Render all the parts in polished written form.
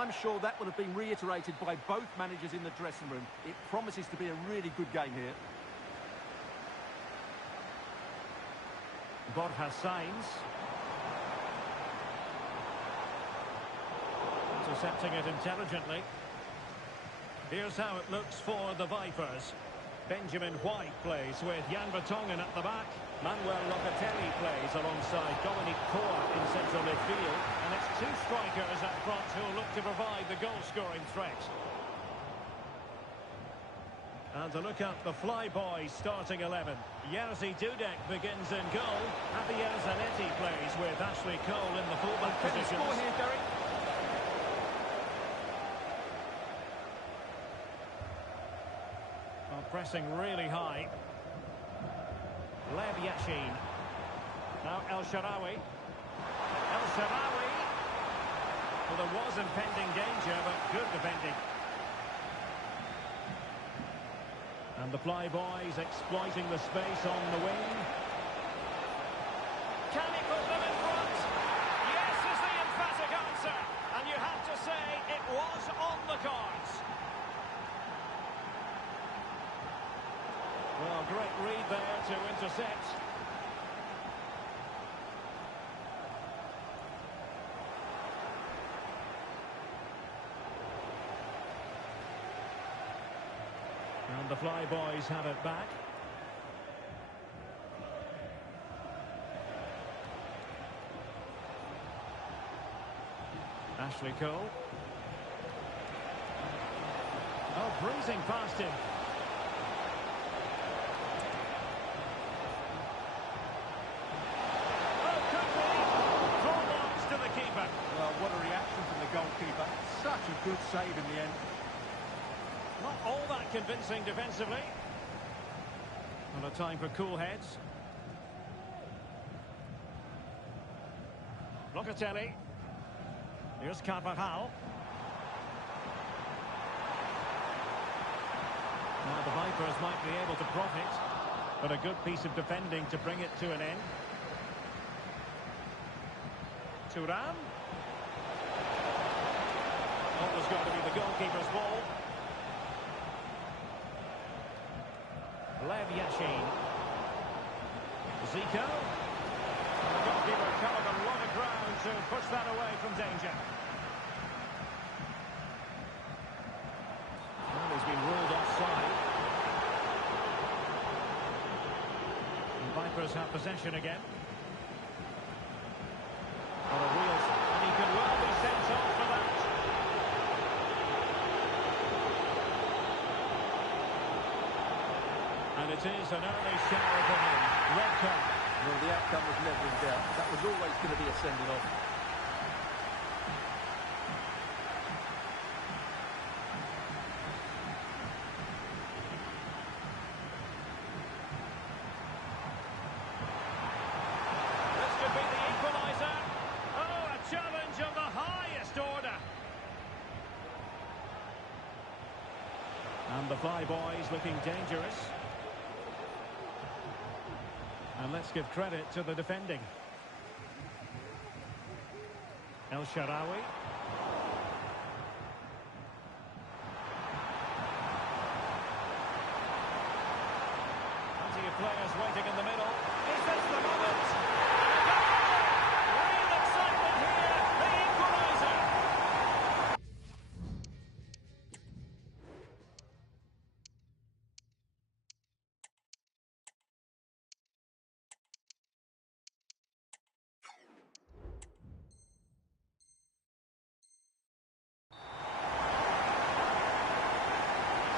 I'm sure that would have been reiterated by both managers in the dressing room. It promises to be a really good game here. Borja Sainz. Intercepting it intelligently. Here's how it looks for the Vipers. Benjamin White plays with Jan Vertonghen at the back. Manuel Locatelli plays alongside Dominic Koa in central midfield. And it's two strikers up front who will look to provide the goal-scoring threat. And to look at the Flyboys starting 11. Jerzy Dudek begins in goal. Javier Zanetti plays with Ashley Cole in the fullback positions. Score here, Derek. Pressing really high. Lev Yashin. Now El Shaarawy. El Shaarawy. Well, there was impending danger, but good defending. And the Flyboys exploiting the space on the wing. Can he put them in front? Yes is the emphatic answer. And you have to say it was on the cards. Well, great read there to intercept. And the Flyboys have it back. Ashley Cole. Oh, breezing past him. What a reaction from the goalkeeper. Such a good save in the end. Not all that convincing defensively. Well, a time for cool heads. Locatelli. Here's Carvajal. Now the Vipers might be able to profit, but a good piece of defending to bring it to an end. Thuram. What was going to be the goalkeeper's ball. Lev Yashin. Zico. And the goalkeeper covered a lot of ground to push that away from danger. Well, he's been ruled offside. The Vipers have possession again. What a real... And he could well be sent off for that. And it is an early shower for him. Red card. Well, the outcome was never in doubt. That was always going to be a sending off. This could be the equaliser. Oh, a challenge of the highest order. And the Flyboys looking dangerous. And let's give credit to the defending. El Shaarawy. Plenty of players waiting in the middle. Is this the moment? Real excitement here. The equaliser.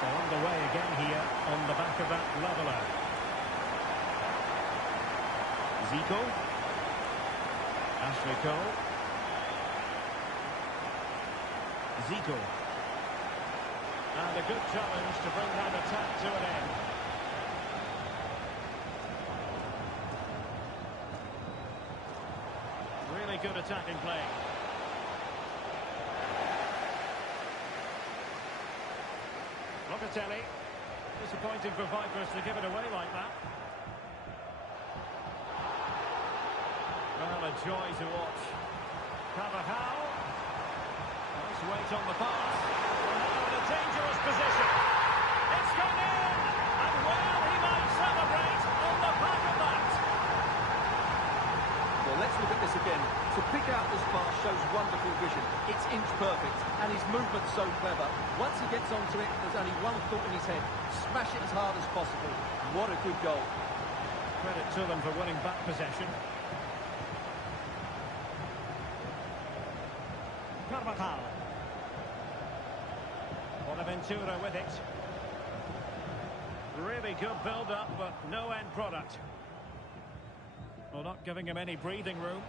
Underway again here on the back of that leveller. Zico. Ashley Cole. Zico. And a good challenge to bring that attack to an end. Really good attacking play. Locatelli. Disappointing for Vipers to give it away like that. Well, a joy to watch. Carvajal. Nice weight on the pass. Now in a dangerous position. It's gone in! And well, he might celebrate on the back of that. Well, let's look at this again. To pick out this pass shows wonderful vision. It's inch perfect, and his movement's so clever. Once he gets onto it, there's only one thought in his head. Smash it as hard as possible. What a good goal. Credit to them for winning back possession. Carvajal. Bonaventura with it. Really good build-up, but no end product. Well, not giving him any breathing room.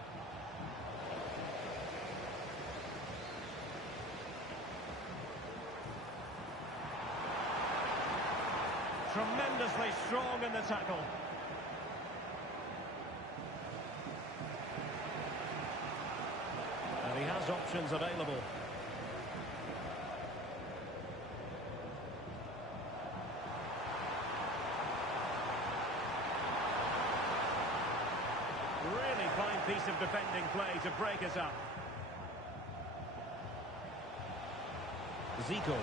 Tremendously strong in the tackle. And he has options available. Really fine piece of defending play to break us up. Zico.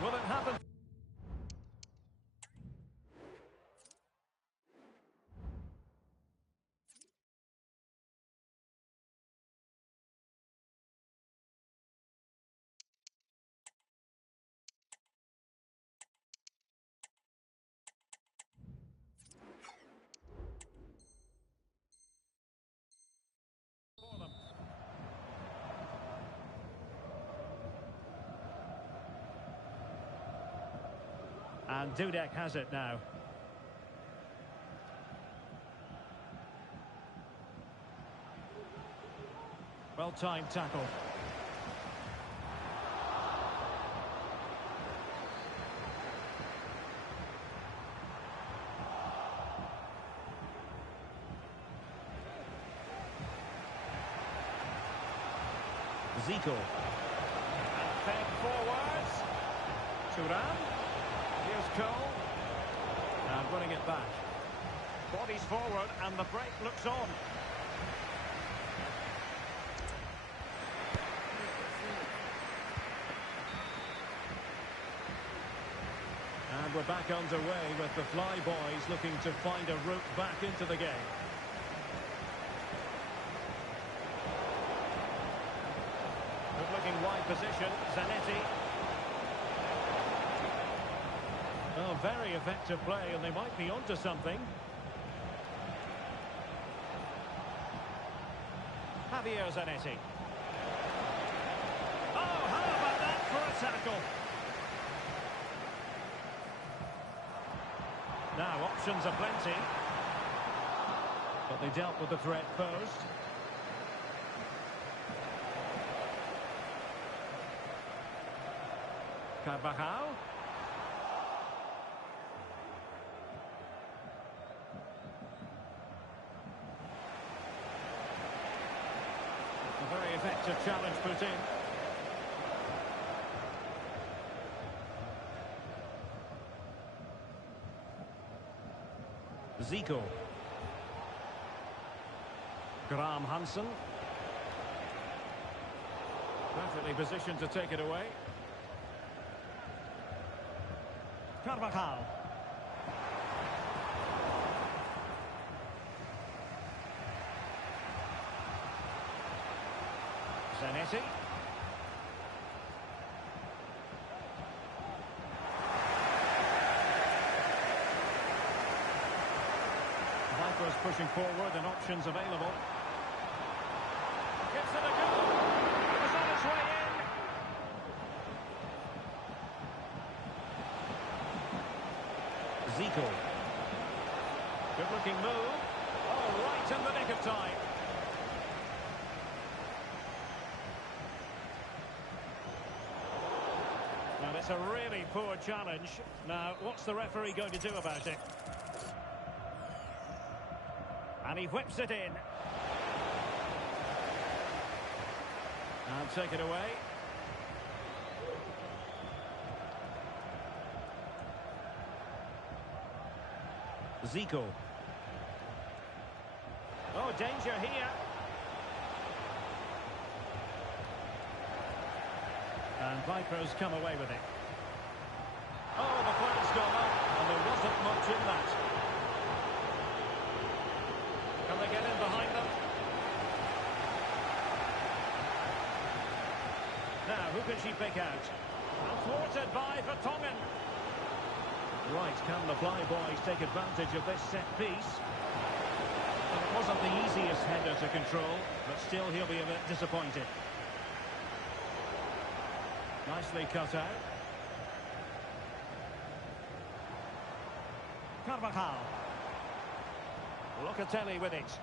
Will it happen? And Dudek has it now. Well-timed tackle. Zico. And fed forwards. Thuram. Here's Cole. And running it back. Bodies forward and the break looks on. And we're back underway with the Fly Boys looking to find a route back into the game. Good looking wide position, Zanetti. Oh, very effective play, and they might be onto something. Javier Zanetti. Oh, how about that for a tackle? Now, options are plenty. But they dealt with the threat posed. Carvajal. A very effective challenge put in. Zico. Graham Hansen. Perfectly positioned to take it away. Carvajal. Zanetti. Vipers pushing forward and options available. Gives it a go. It was on its way in. Zico. Good looking move. Oh, right in the nick of time. And it's a really poor challenge. Now, what's the referee going to do about it? And he whips it in. And take it away. Zico. Oh, danger here. And Vipers come away with it. Oh, the flag's gone up, and there wasn't much in that. Can they get in behind them? Now, who can she pick out? Thwarted by Vertonghen. Right, can the Flyboys take advantage of this set piece? And it wasn't the easiest header to control, but still he'll be a bit disappointed. Nicely cut out. Carvajal. Locatelli with it.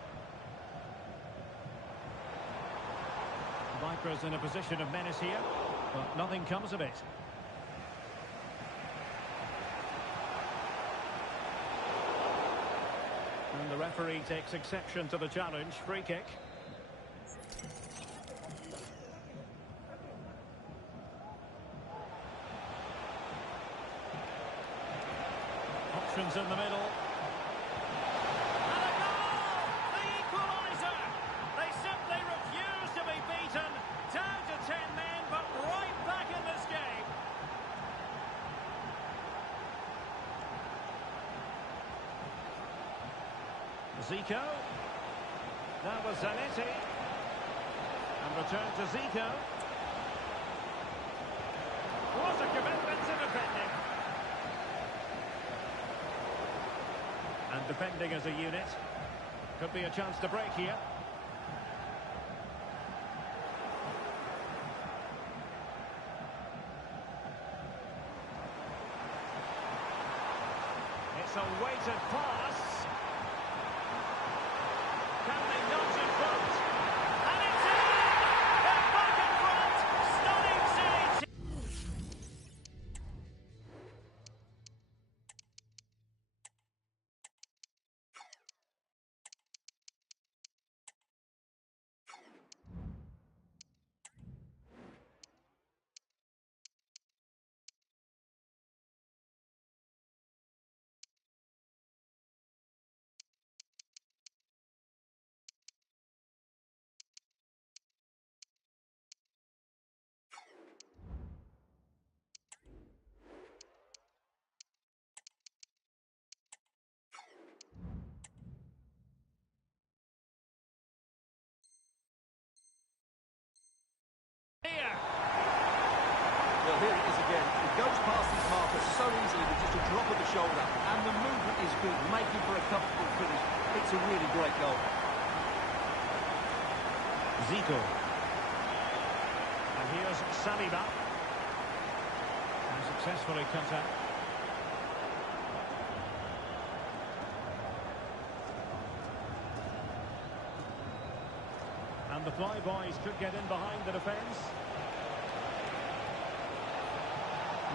Vipers in a position of menace here, but nothing comes of it. And the referee takes exception to the challenge. Free kick. Options in the middle. And a goal! The equaliser! They simply refuse to be beaten. Down to 10 men, but right back in this game. Zico. That was Zanetti. And return to Zico. What a commitment to defending. And defending as a unit. Could be a chance to break here. It's a weighted pass. Can they nudge in front? And it's in! They're back in front! Stunning save! Well, here it is again. It goes past his marker so easily with just a drop of the shoulder. And the movement is good, making for a comfortable finish. It's a really great goal. Zico. And here's Saliba. And successfully cut out. And the Flyboys could get in behind the defence.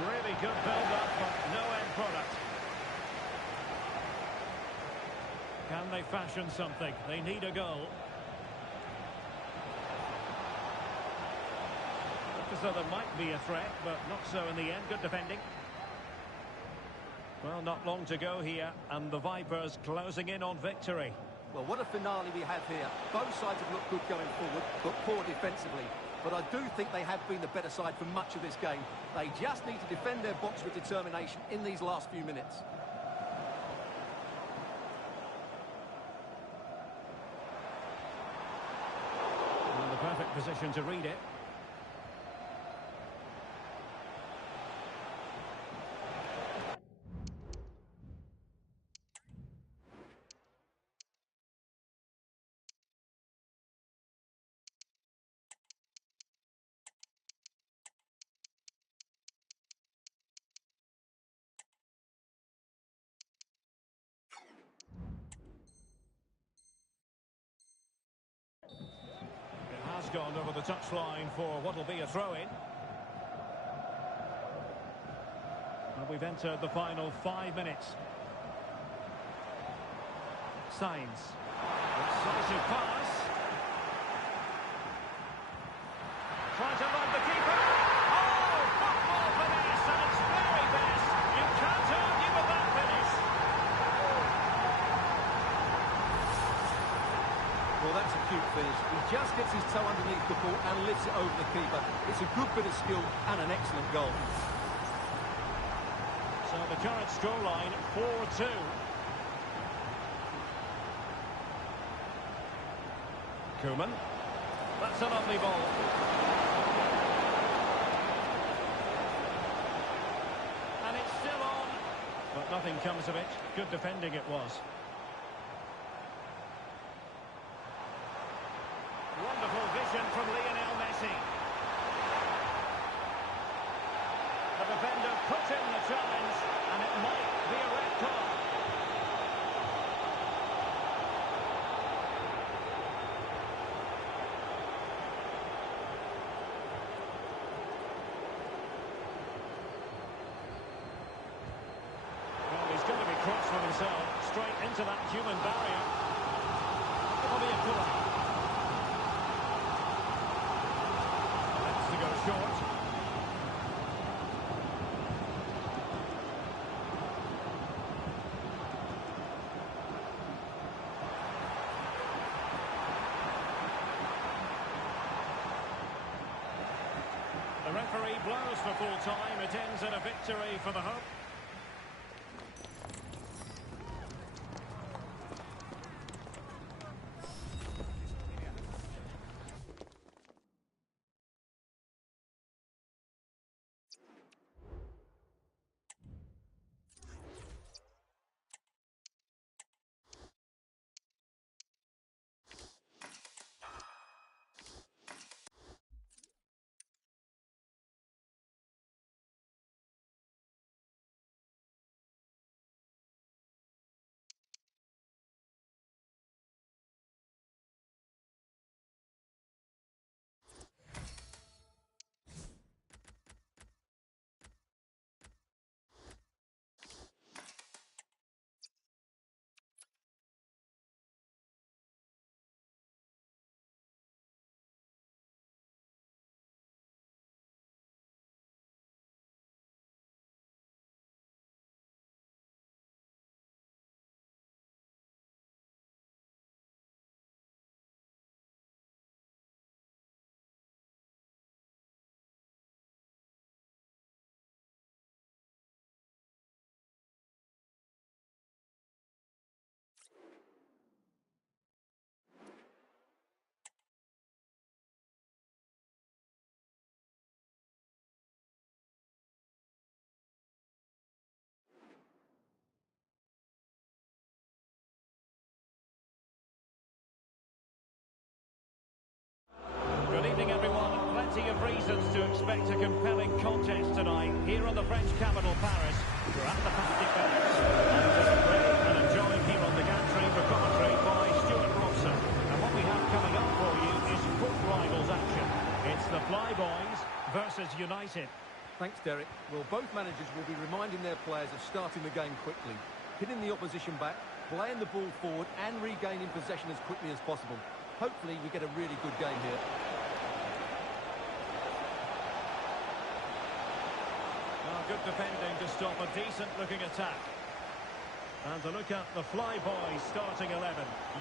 Really good build-up, but no end product. Can they fashion something? They need a goal. Look as though there might be a threat, but not so in the end. Good defending. Well, not long to go here, and the Vipers closing in on victory. Well, what a finale we have here. Both sides have looked good going forward, but poor defensively. But I do think they have been the better side for much of this game. They just need to defend their box with determination in these last few minutes. In the perfect position to read it. Gone over the touchline for what will be a throw-in. And we've entered the final 5 minutes. Sainz. Decisive pass. Trying to lob the keeper. Oh, football finesse at its very best. You can't argue with that finish. Well, that's a cute finish. He just gets his toe underneath the ball and lifts it over the keeper. It's a good bit of skill and an excellent goal. So the current scoreline, 4-2. Koeman. That's a lovely ball. And it's still on. But nothing comes of it. Good defending it was. Wonderful vision from Lionel Messi. The defender put in the challenge, and it might be a red card. Well, he's going to be cross with himself, straight into that human barrier. It'll be a corner. To go short. The referee blows for full time. It ends in a victory for the Hope. Good evening, everyone. Plenty of reasons to expect a compelling contest tonight here on the French capital, Paris. We're at the Parc des Princes. I'm Craig, and I'm joined here on the gantry for commentary by Stuart Robson. And what we have coming up for you is foot rivals action. It's the Flyboys versus United. Thanks, Derek. Well, both managers will be reminding their players of starting the game quickly, pinning the opposition back, playing the ball forward and regaining possession as quickly as possible. Hopefully we get a really good game here. Good defending to stop a decent-looking attack. And to look at the Flyboys starting 11.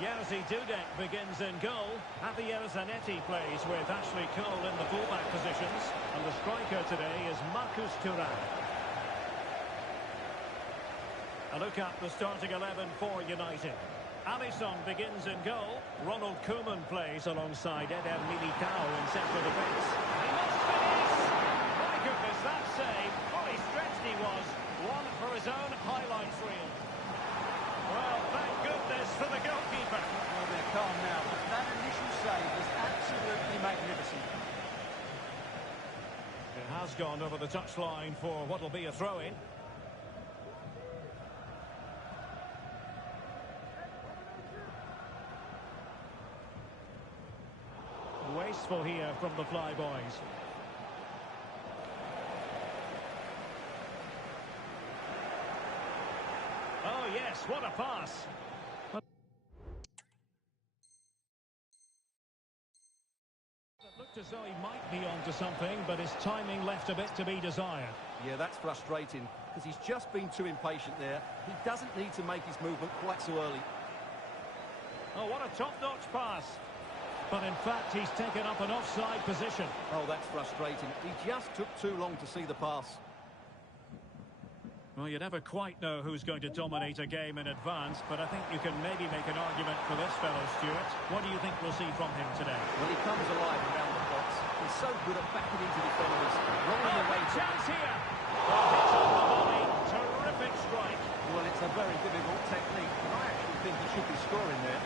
Jerzy Dudek begins in goal. Javier Zanetti plays with Ashley Cole in the fullback positions. And the striker today is Marcus Thuram. A look at the starting 11 for United. Alisson begins in goal. Ronald Koeman plays alongside Eder Militao in central defence. He must finish! My goodness, that save! Fully stretched he was. One for his own highlights reel. Well, thank goodness for the goalkeeper. Well, they're calm now, but that initial save was absolutely magnificent. It has gone over the touchline for what will be a throw-in. Wasteful here from the Flyboys. Oh yes, what a pass. It looked as though he might be onto something, but his timing left a bit to be desired. Yeah, that's frustrating, because he's just been too impatient there. He doesn't need to make his movement quite so early. Oh, what a top-notch pass. But in fact, he's taken up an offside position. Oh, that's frustrating. He just took too long to see the pass. Well, you never quite know who's going to dominate a game in advance, but I think you can maybe make an argument for this fellow, Stuart. What do you think we'll see from him today? Well, he comes alive around the box. He's so good at backing into defenders, rolling away. Chance here! Well, hits on the volley. Terrific strike. Well, it's a very difficult technique, and I actually think he should be scoring there.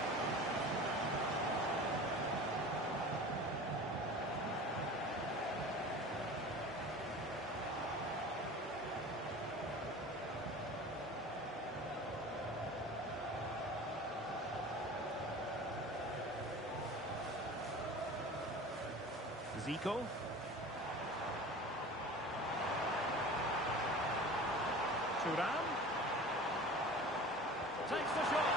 Zico. Thuram. Takes the shot.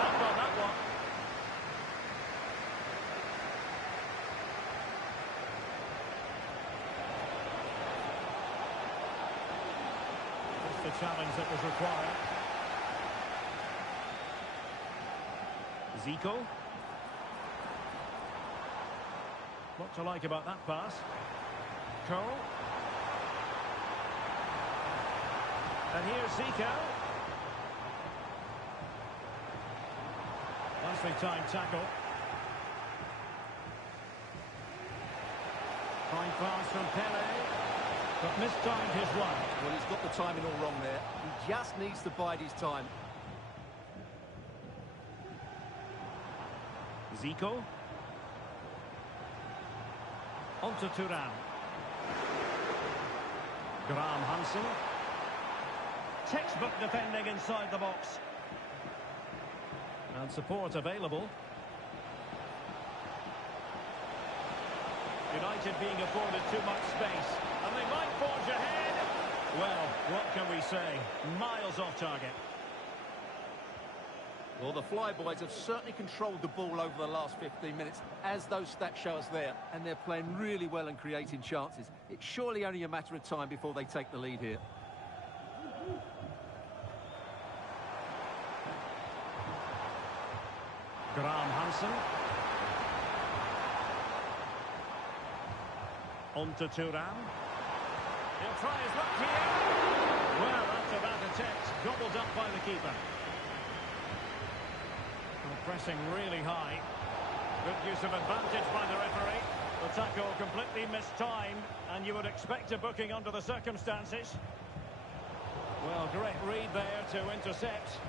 Hand on that one. Just the challenge that was required. Zico. What to like about that pass? Cole. And here's Zico. Nicely timed tackle. Fine pass from Pele. But mistimed his run. Well, he's got the timing all wrong there. He just needs to bide his time. Zico. On to Thuram. Graham Hansen. Textbook defending inside the box. And support available. United being afforded too much space. And they might forge ahead. Well, what can we say? Miles off target. Well, the Flyboys have certainly controlled the ball over the last 15 minutes, as those stats show us there, and they're playing really well and creating chances. It's surely only a matter of time before they take the lead here. Graham Hansen. On to Thuram. He'll try his luck here. Well, after that attempt, gobbled up by the keeper. Pressing really high. Good use of advantage by the referee. The tackle completely mistimed, and you would expect a booking under the circumstances. Well, great read there to intercept.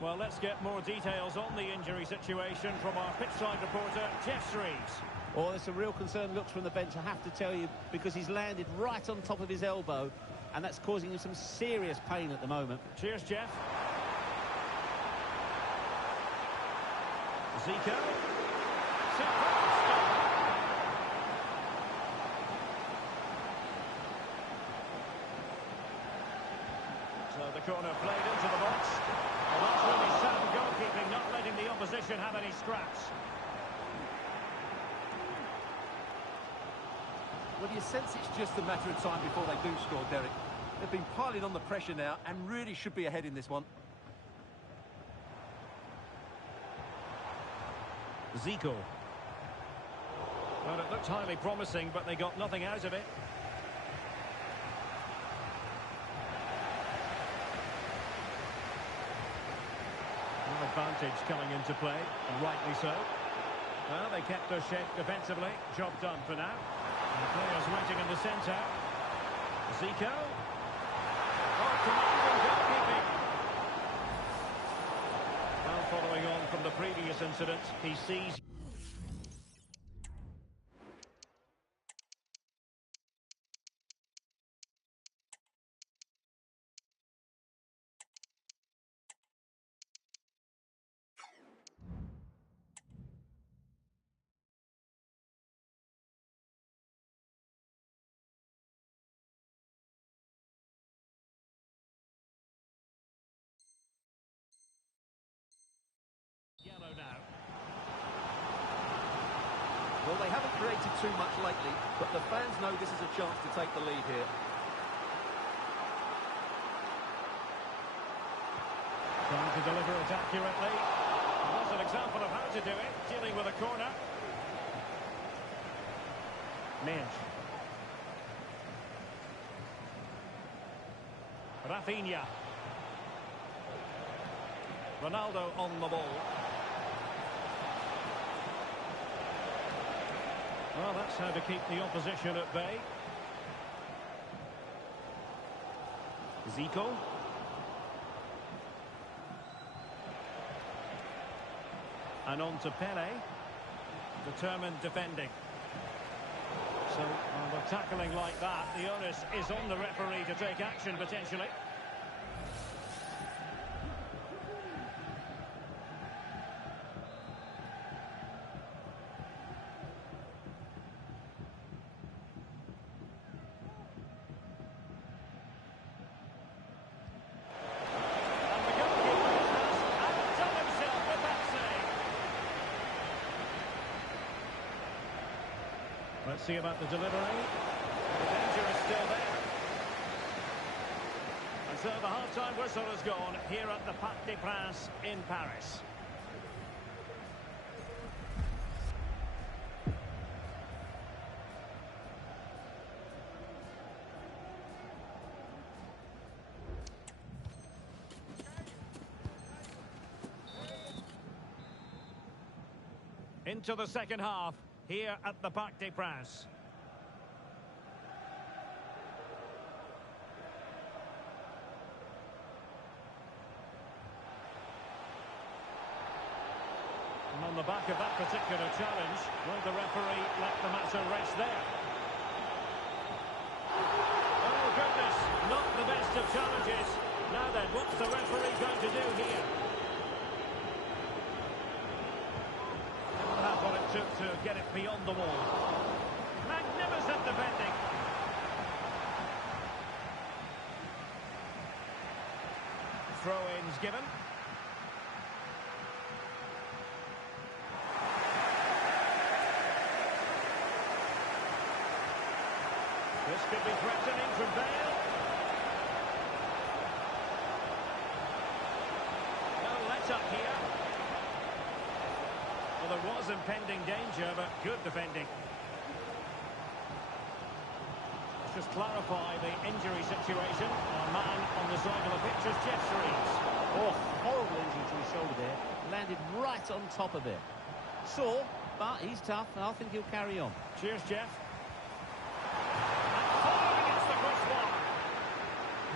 Well, let's get more details on the injury situation from our pitchside reporter, Jeff Shreves. Oh, there's some real concern looks from the bench, I have to tell you, because he's landed right on top of his elbow, and that's causing him some serious pain at the moment. Cheers, Jeff. Zico. So the corner played into the box. Well, that's really sound goalkeeping, not letting the opposition have any scraps. Well, you sense it's just a matter of time before they do score, Derek. They've been piling on the pressure now and really should be ahead in this one. Zico. Well, it looked highly promising, but they got nothing out of it. No advantage coming into play, and rightly so. Well, they kept their shape defensively. Job done for now. And the players waiting in the centre. Zico. Oh, commanding goalkeeping. Well, following on from the previous incident, he sees... Yellow now. Well, they haven't created too much lately, but the fans know this is a chance to take the lead here. Trying to deliver it accurately. That's an example of how to do it, dealing with a corner. Minge. Rafinha. Ronaldo on the ball. Well, that's how to keep the opposition at bay. Zico. And on to Pele. Determined defending. So, with tackling like that, the onus is on the referee to take action, potentially. Let's see about the delivery. The danger is still there. And so the half-time whistle has gone here at the Parc des Princes in Paris. Into the second half. Here at the Parc des Princes. And on the back of that particular challenge, will the referee let the matter rest there? Oh goodness, not the best of challenges. Now then, what's the referee going to do here? What it took to get it beyond the wall. Magnificent defending. Throw-ins given. This could be threatening from Bale. No let-up here. Well, there was impending danger, but good defending. Let's just clarify the injury situation. Our man on the side of the pitch is Jeff Cerise. Oh, horrible injury to his shoulder there. Landed right on top of it. Sore, but he's tough, and I think he'll carry on. Cheers, Jeff. And following against the crossbar.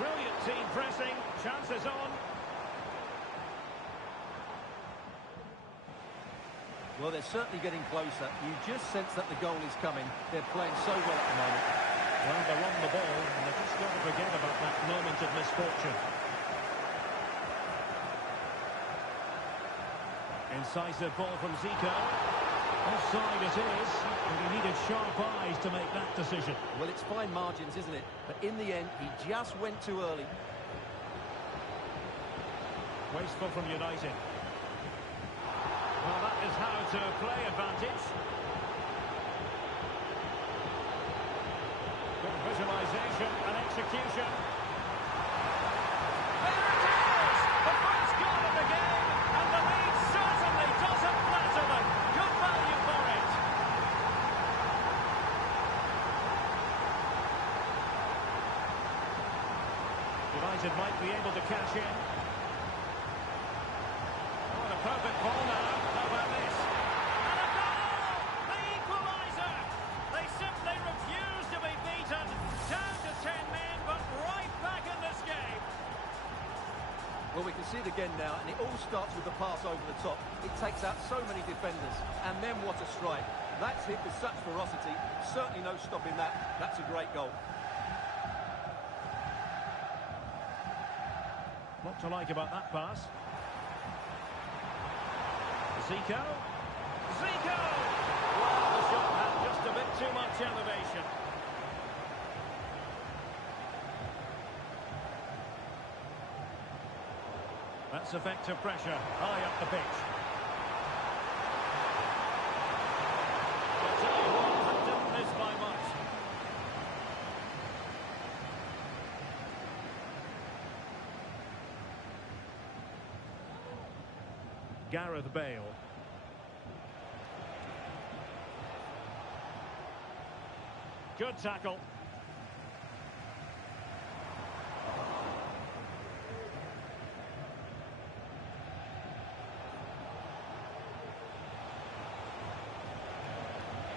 Brilliant team pressing. Chances on. Well, they're certainly getting closer. You just sense that the goal is coming. They're playing so well at the moment. Well, they're on the ball, and they've just got to forget about that moment of misfortune. Incisive ball from Zico. Offside it is, and he needed sharp eyes to make that decision. Well, it's fine margins, isn't it? But in the end, he just went too early. Wasteful from United. Well, that is how to play advantage. Good visualisation and execution. There it is! The first goal of the game, and the lead certainly doesn't flatter them. Good value for it. United might be able to cash in. Oh, the perfect ball now. How about this? And a goal! The equaliser! They simply refuse to be beaten. Down to 10 men, but right back in this game. Well, we can see it again now, and it all starts with the pass over the top. It takes out so many defenders, and then what a strike. That's hit with such ferocity. Certainly no stopping that. That's a great goal. What to like about that pass? Zico. Zico! Well, the shot had just a bit too much elevation. That's effective pressure high up the pitch. Gareth Bale. Good tackle.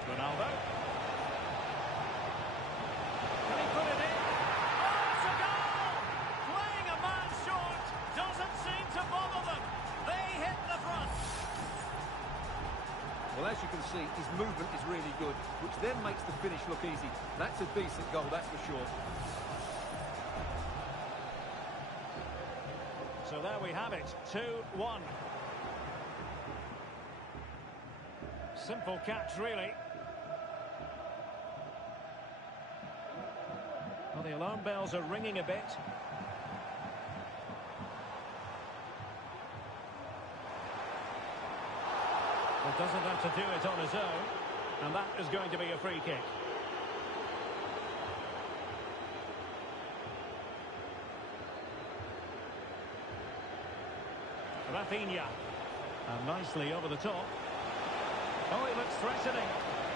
Ronaldo. Can he put it in? Oh, it's a goal! Playing a man short doesn't seem to bother them. They hit the front. Well, as you can see, his movement is really good, which then makes the finish look easy. That's a decent goal, that's for sure. So there we have it, 2-1. Simple catch, really. Well, the alarm bells are ringing a bit. Well, doesn't have to do it on his own. And that is going to be a free kick. Rafinha. And nicely over the top. Oh, he looks threatening.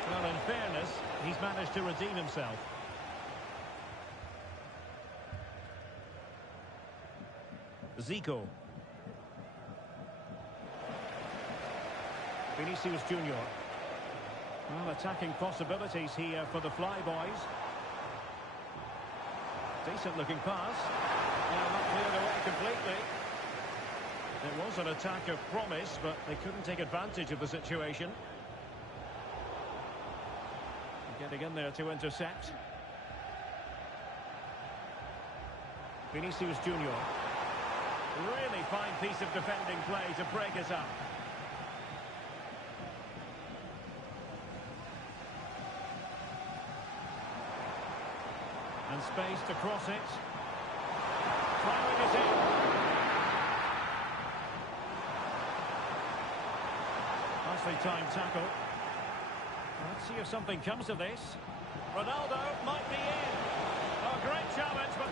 Well, in fairness, he's managed to redeem himself. Zico. Vinicius Junior. Well, attacking possibilities here for the Flyboys. Decent looking pass. Well, not cleared away completely. It was an attack of promise, but they couldn't take advantage of the situation. Getting in there to intercept. Vinicius Junior. Really fine piece of defending play to break us up. And space to cross it. Firing it in. Nicely timed tackle. Let's see if something comes of this. Ronaldo might be in. Oh, great challenge, but